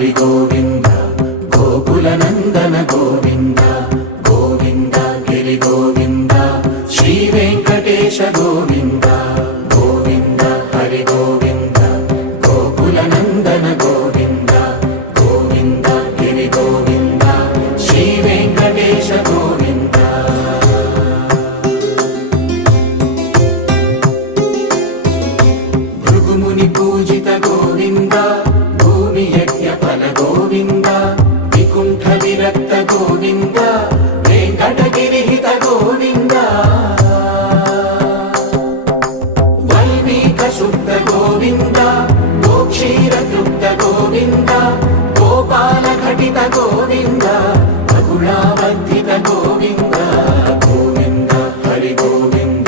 హరి గోవింద గోకుల నందన గోవింద గోవింద గిరి గోవింద శ్రీ వెంకటేశ గోవింద గోవింద హరి గోవింద గోకుల నందన గోవింద గోవింద గిరి గోవింద శ్రీ వెంకటేశ గోవింద భృగుముని పూజిత గోవింద భూమి యజ్ఞ ఫల గోవింద వికుంఠ విరక్త గోవింద వెంకటగిరిహిత గోవింద వల్మీక శుద్ధ గోవింద గోక్షీర తృప్త గోవింద గోపాల ఘటిత గోవింద